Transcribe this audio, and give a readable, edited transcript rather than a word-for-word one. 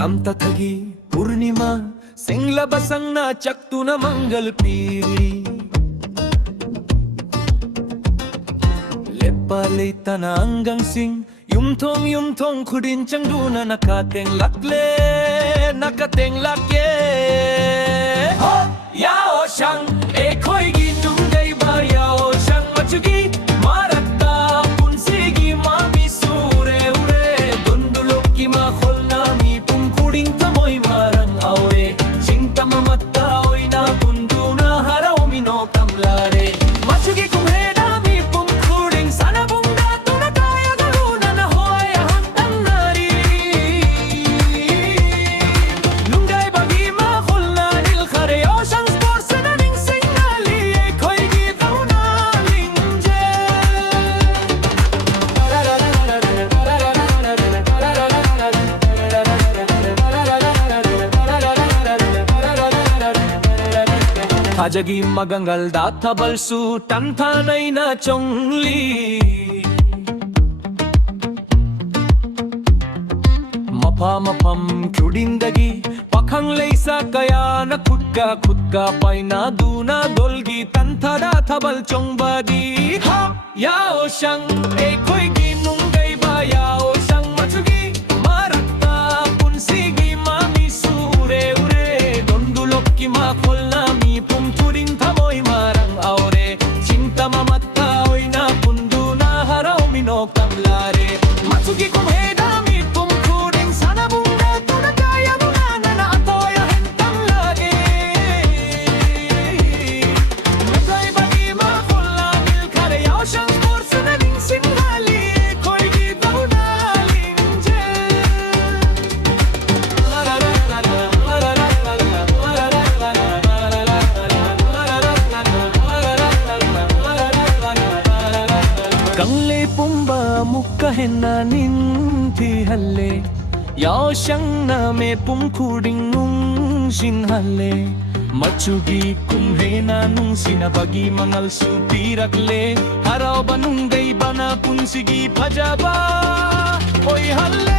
lamtatagi purnima singla basang na chaktu na mangal piri lepalita na anggang sing yumthong khudin changduna nakateng lakye yao shang ekhoi gi nungdai ba yao shang machugi maratta punsigi mami sure ure dundulokki ma kholna mi pum khudin tamoi marang aure chinta mamatta oina bunduna harau mino kamlare machugi kumhe na mi pum khudin sana bunga tuna kaya galuna na hoya hantan nari nungdai bagi ma kholna dil khare ocean sports na ning singali ekhoi gi dauna lingje Ajagi magangal datha balsu tantha naina chongli mafam khudindagi pakhang leisa kaya na khudka paina duna dolgi tantha datha bal chongbadi ha yao shang ekhoi gi nungdai ba yao shang machugi maratta punsigi mami sure ure dondulokki ma kholna mi pum turin thamoi marang aure chinta mamatta oina punduna harau mino kamlare machugi kumhe dami pum turin sana bunga tuna kaya bunga na atoya hentam lage metai bagi ma kholla dil khare yao shang sports na ning singali koi gi dauna lingje Kangle pumba mukka henna ninthi halle yao shang na me pum khuding nung sin halle machugi kumhe na nung sina bagi mangal su pirakle harau banung dei bana punsigi phajaba oi halle